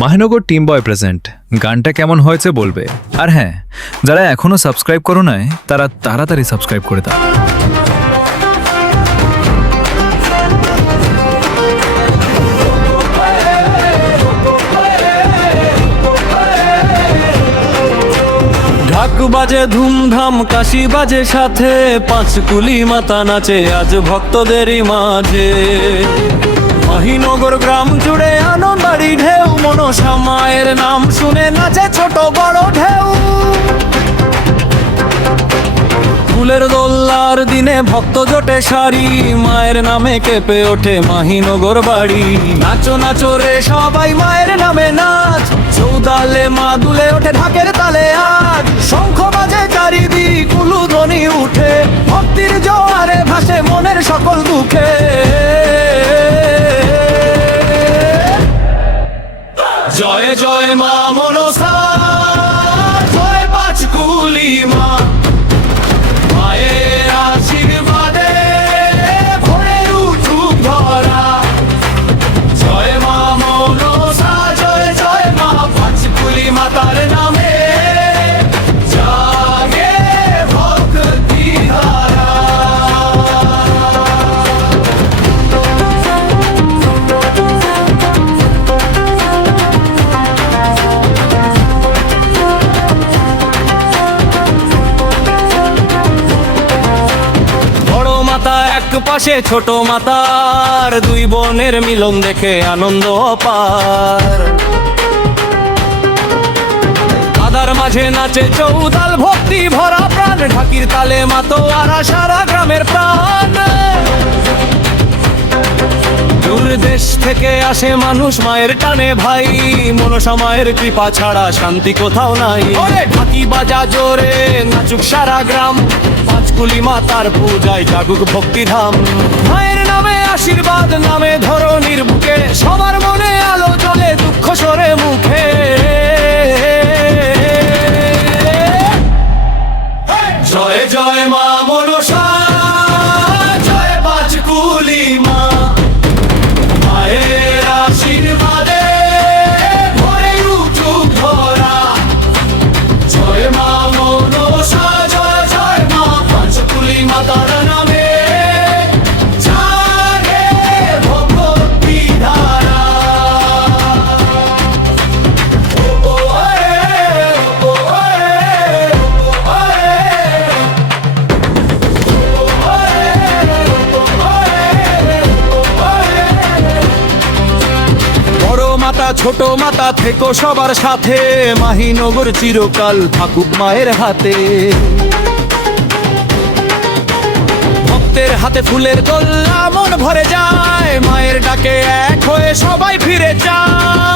Mahinagar team বয় present গানটা কেমন হয়েছে বলবে। আর হ্যাঁ, যারা এখনো সাবস্ক্রাইব করো নাই তারা তাড়াতাড়ি সাবস্ক্রাইব করে দাও। ঢাক বাজে ধুমধাম, কাশি বাজে সাথে, পাঁচকুলি মাতা নাচে আজ ভক্তদেরই মাঝে। মাহিনগর গ্রাম জুড়ে আনন্দারি ঢেউ, মনসা মায়ের নাম শুনে নাচে ছোট বড় ঢেউ। ফুলের দোল্লার দিনে ভক্ত জোটে সারি, মায়ের নামে কেঁপে ওঠে মাহিনগর বাড়ি। নাচো নাচো রে সবাই মায়ের নামে নাচ, চৌদালে মা দুলে ওঠে ঢাকের তালে আজ। শঙ্খ বাজে চারিদিক, উলুধ্বনি উঠে, ভক্তির জোয়ারে ভাসে মনের সকল দুঃখে। জয় জয় মা মনসা, জয় পাঁচকুলি মা, মায়ের আশীর্বাদে ভোরের উঠুক ধরা। জয় মা মনসা, জয় জয় মা, পাঁচকুলি মাতার নামে জাগে ভক্তি ধারা। বড় মাতা এক পাশে, ছোট মাতার দুই বোনের মিলন দেখে আনন্দ অপার। কাদার মাঝে নাচে চৌতাল, ভক্তি ভরা প্রাণ, ঢাকির তালে মাতোয়ারা সারা গ্রামের প্রাণ। দূর দেশ থেকে আসে মানুষ মায়ের টানে ভাই, মনসা মায়ের কৃপা ছাড়া শান্তি কোথাও নাই। ওরে ঢাকি বাজা জোরে, নাচুক সারা গ্রাম, পাঁচকুলি মাতার পূজায় জাগুক ভক্তিধাম। মায়ের নামে আশীর্বাদ, নামে ধরনীর বুকে, সবার মনে আলো জ্বলে দুঃখ সরে মুখে। জয় জয় মা মনসা, জয় পাঁচকুলি মা, মায়ের আশীর্বাদে ভোরের উঠুক ধরা। জয় মা মনসা, জয় জয় মা, পাঁচকুলি মাতার নামে জাগে ভক্তি ধারা। ও এ, ও এ, ও বড় মাতা ছোট মাতা থেকো সবার সাথে, মাহিনগর চিরকাল থাকুক মায়ের হাতে। ভক্তের হাতে ফুলের গোল্লা, মন ভরে যায়, মায়ের ডাকে এক হয়ে সবাই ফিরে যায়।